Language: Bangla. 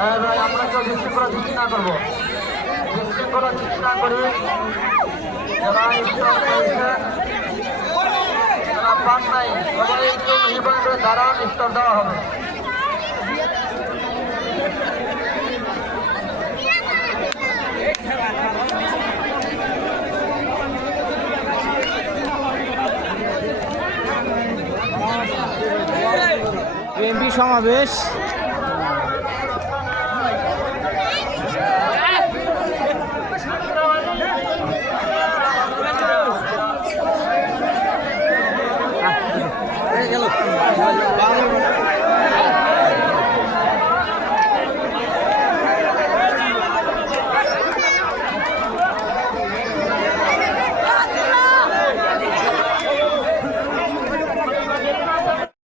হ্যাঁ আমরা কেউ বিশৃঙ্খলা সৃষ্টি করব। বিশৃঙ্খলা সৃষ্টি না করে। নাই। সবাই একটু মেহরবানি করে হবে। বিএনপি সমাবেশ। গেল।